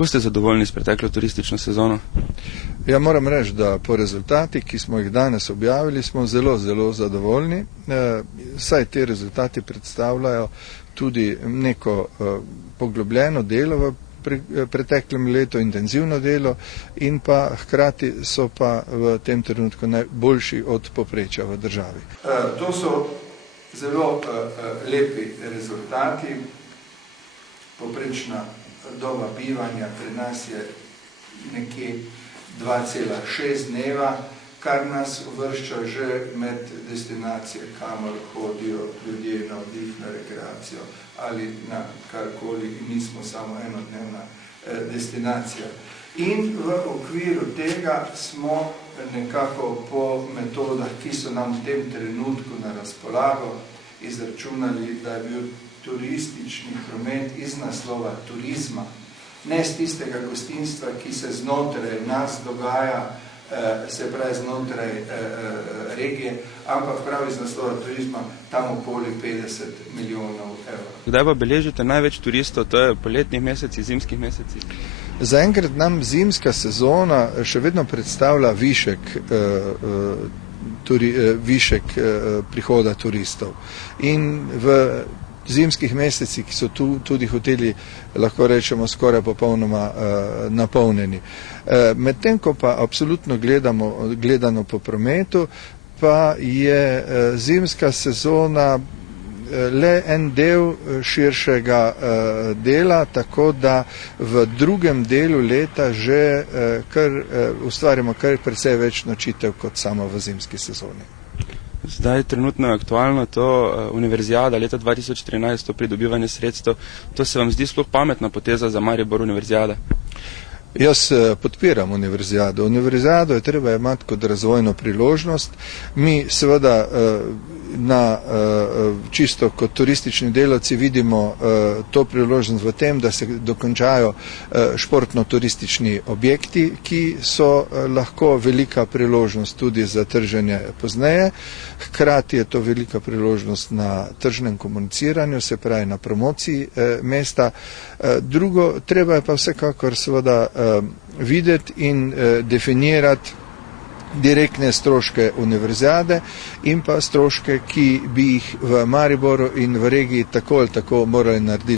Kako ste zadovoljni s preteklo turistično sezono? Ja, moram reči, da po rezultatih, ki smo jih danes objavili, smo zelo, zelo zadovoljni. Saj te rezultati predstavljajo tudi neko poglobljeno delo v preteklem letu, intenzivno delo in pa hkrati so pa v tem trenutku najboljši od povprečja v državi. To so zelo lepi rezultati. Povprečna doba bivanja pri nas je nekje 2,6 dneva, kar nas uvršča že med destinacije, kamor hodijo ljudje na oddih, na rekreacijo ali na karkoli, nismo samo enodnevna destinacija. In v okviru tega smo nekako po metodah, ki so nam v tem trenutku na razpolago, izračunali, da je bil turistični promet iz naslova turizma, ne z tistega gostinstva, ki se znotraj nas dogaja, se pravi znotraj regije, ampak prav iz naslova turizma tam okoli 50 milijonov evrov. Kdaj pa beležite največ turistov, to je poletnih mesecih, zimskih mesecih? Zaenkrat nam zimska sezona še vedno predstavlja višek prihoda turistov. In v zimskih mesecih, ki so tudi hoteli, lahko rečemo, skoraj popolnoma napolnjeni. Medtem ko pa absolutno gledano po prometu, pa je zimska sezona le en del širšega dela, tako da v drugem delu leta že ustvarjamo kar precej več nočitev kot samo v zimski sezoni. Zdaj trenutno je aktualno to univerzijada leta 2013, to pridobivanje sredstev. To se vam zdi sploh pametna poteza za Maribor univerzijada? Jaz podpiram univerzijado. Univerzijado je treba imati kot razvojno priložnost. Mi seveda čisto kot turistični delavci vidimo to priložnost v tem, da se dokončajo športno-turistični objekti, ki so lahko velika priložnost tudi za trženje pozneje. Hkrati je to velika priložnost na tržnem komuniciranju, se pravi na promociji mesta. Drugo, treba je pa vsekakor seveda videti in definirati direktne stroške univerzijade in pa stroške, ki bi jih v Mariboru in v regiji tako ali tako morali narediti.